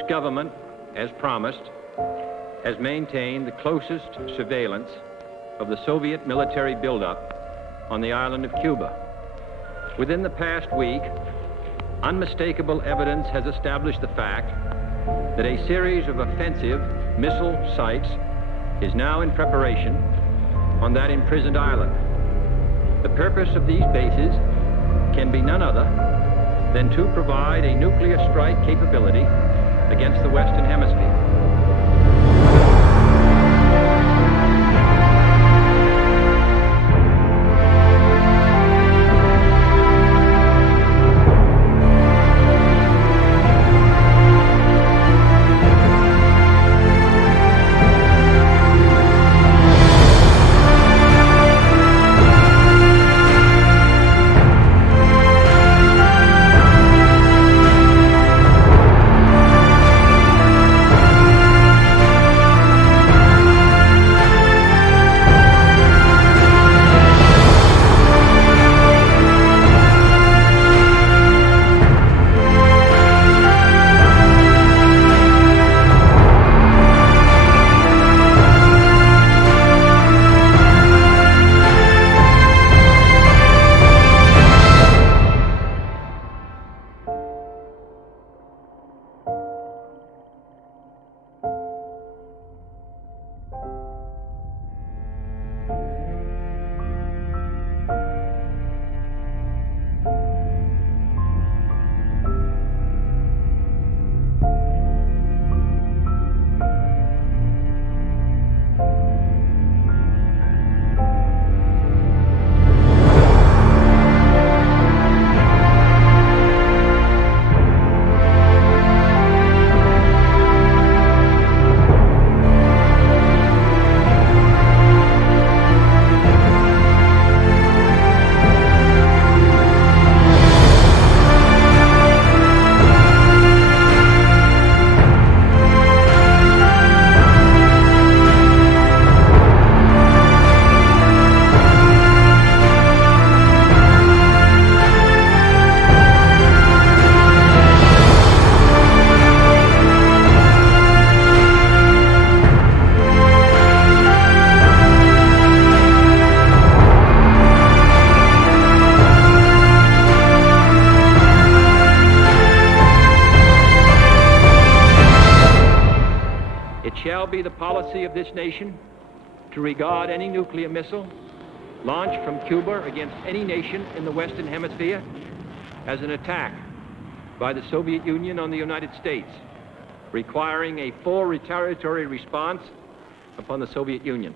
This government, as promised, has maintained the closest surveillance of the Soviet military buildup on the island of Cuba. Within the past week, unmistakable evidence has established the fact that a series of offensive missile sites is now in preparation on that imprisoned island. The purpose of these bases can be none other than to provide a nuclear strike capability against the Western Hemisphere. It shall be the policy of this nation to regard any nuclear missile launched from Cuba against any nation in the Western Hemisphere as an attack by the Soviet Union on the United States, requiring a full retaliatory response upon the Soviet Union.